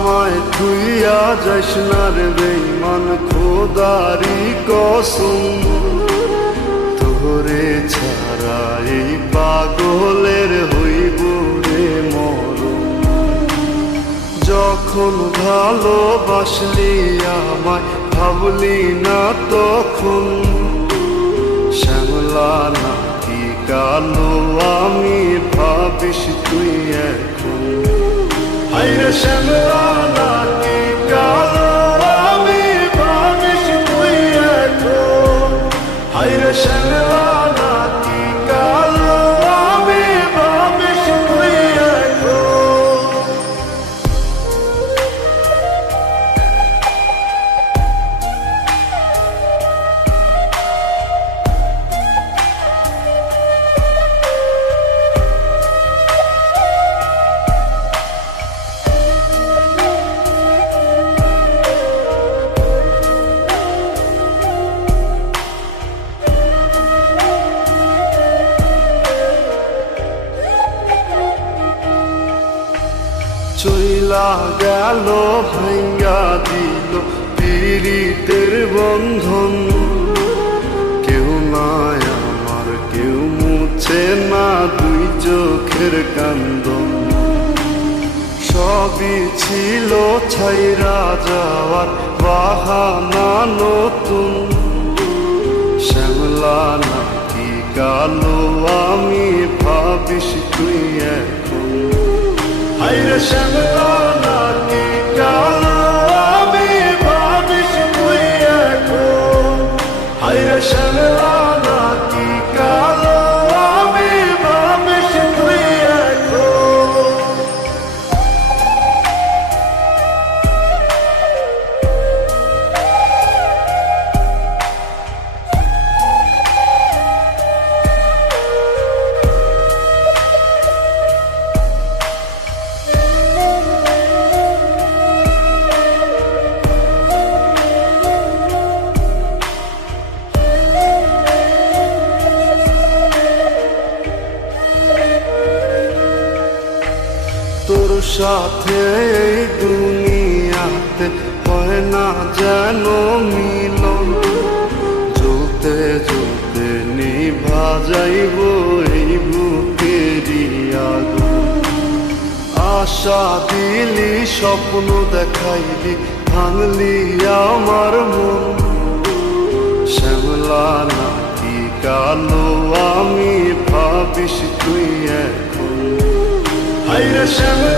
আমায় তুইয়া যাস না রে বেঈমান, খোদারি কসম তোরে ছাড়া এই পাগলের হইব রে মরণ। যখন ভালোবাসলি আমায় ভাবলি না তখন, শ্যামলা নাকি কালো আমি ভাবিস তুই এখন। হায়রে শ্যামলা নাকি কালো আমি ভাবিস তুই এখন। হায়রে শ্যামলা নাকি কালো আমি ভাবিস তুই এখন। চইলা গেল ভাঙ্গা দিল পীড়িতের বন্ধন, কেউ নাই আমার কেউ মুছে না দুই চোখের কান্দন। সবই ছিল ছাইরা যাওয়ার বাহানা নতুন, শ্যামলা নাকি কালো আমি ভাবিস তুই এখন। হায়রে শ্যামলা নাকি কালো আমি ভাবিস তুই এখন। হায়রে শ্যামলা নাকি কালো আমি ভাবিস তুই এখন। তোর সাথে এই দুনিয়াতে হয় না যেন মিলন, জ্বলতে জ্বলতে নিভা যাইব এই বুকেরই আগুন। আশা দিলি স্বপ্ন দেখাইলি ভাঙলি আমার মন, শ্যামলা নাকি কালো আমি ভাবিস তুই এখন। হায়রে শ্যামলা